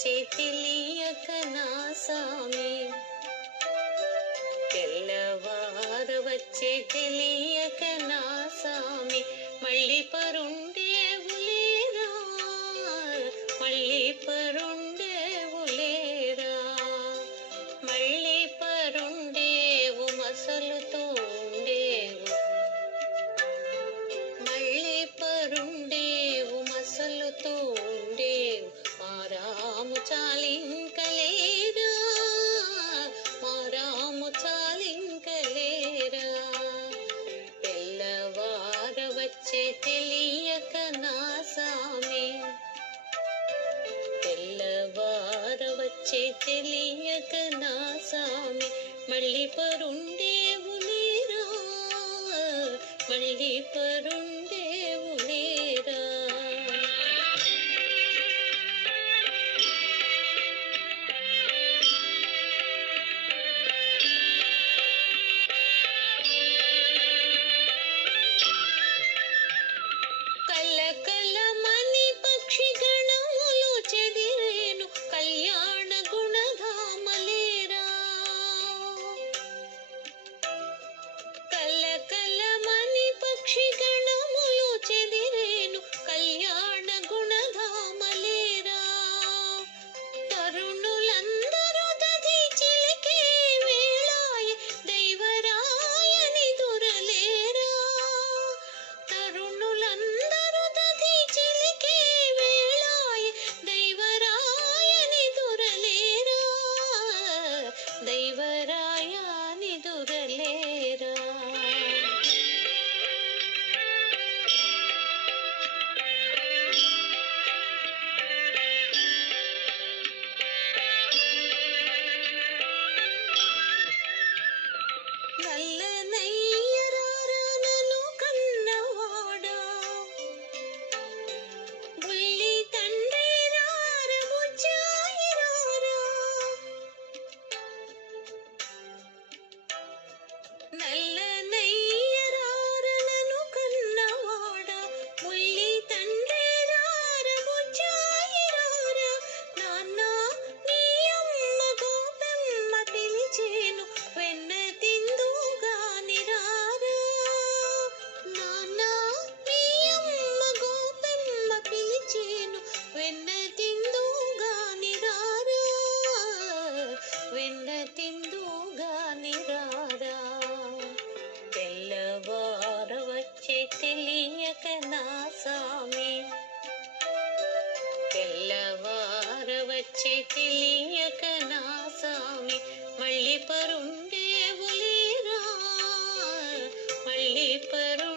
వచ్చే తెలియక నా సామి, తెల్లవార వచ్చే తెలియక నా సామి, మళ్ళీ పరుండేవులేరా, మళ్ళీ పరుండేవులేరా, మళ్ళీ పరుండేవు మసలుతూ ఉండేవు, మళ్ళీ పరుండేవు మసలుతూ ఉండేవు, మా రాము చాలింకలేరా, మా రాము చాలింకలేరా, తెల్లవార వచ్చే తెలియక నా సామి, తెల్లవార వచ్చే తెలియక నా సామి, మళ్ళీ పరుండేవులేరా, మళ్ళీ పరుండేవులేరా. కలకలమని పక్షి గణములు చెదిరేను, కళ్యాణ గుణధామలేరా, కలకలమని పక్షి గణములు చెదిరేను, కళ్యాణ గుణధామలేరా, తరుణులందరూ దధి చిలికే వేళాయ దైవరాయని దురలేరా, తరుణులందరూ దధి చిలికే వేళాయ దైవరాయని దురలేరా, దైవరాయని దురలేరా. నల్లనయ్యరారా నన్ను కన్నవాడా, బుల్లి తండ్రి రార బుజ్జాయి రారా, నల్లనయ్యరారా నన్ను కన్నవాడా, బుల్లి తండ్రి రార బుజ్జాయి రారా, నాన్న నీ అమ్మ గోపెమ్మ పిలిచేను వెన్న తిందుగాని రారా, నాన్న నీ అమ్మ గోపెమ్మ పిలిచేను వెన్న తిందుగాని రారా, వెన్న తిందుగాని రారా, తెల్లవార వచ్చే తెలియక నా సామి, తెల్లవార వచ్చే తెలియక నా సామి, మళ్ళీ పరుండేవులేరా, మళ్ళీ పరు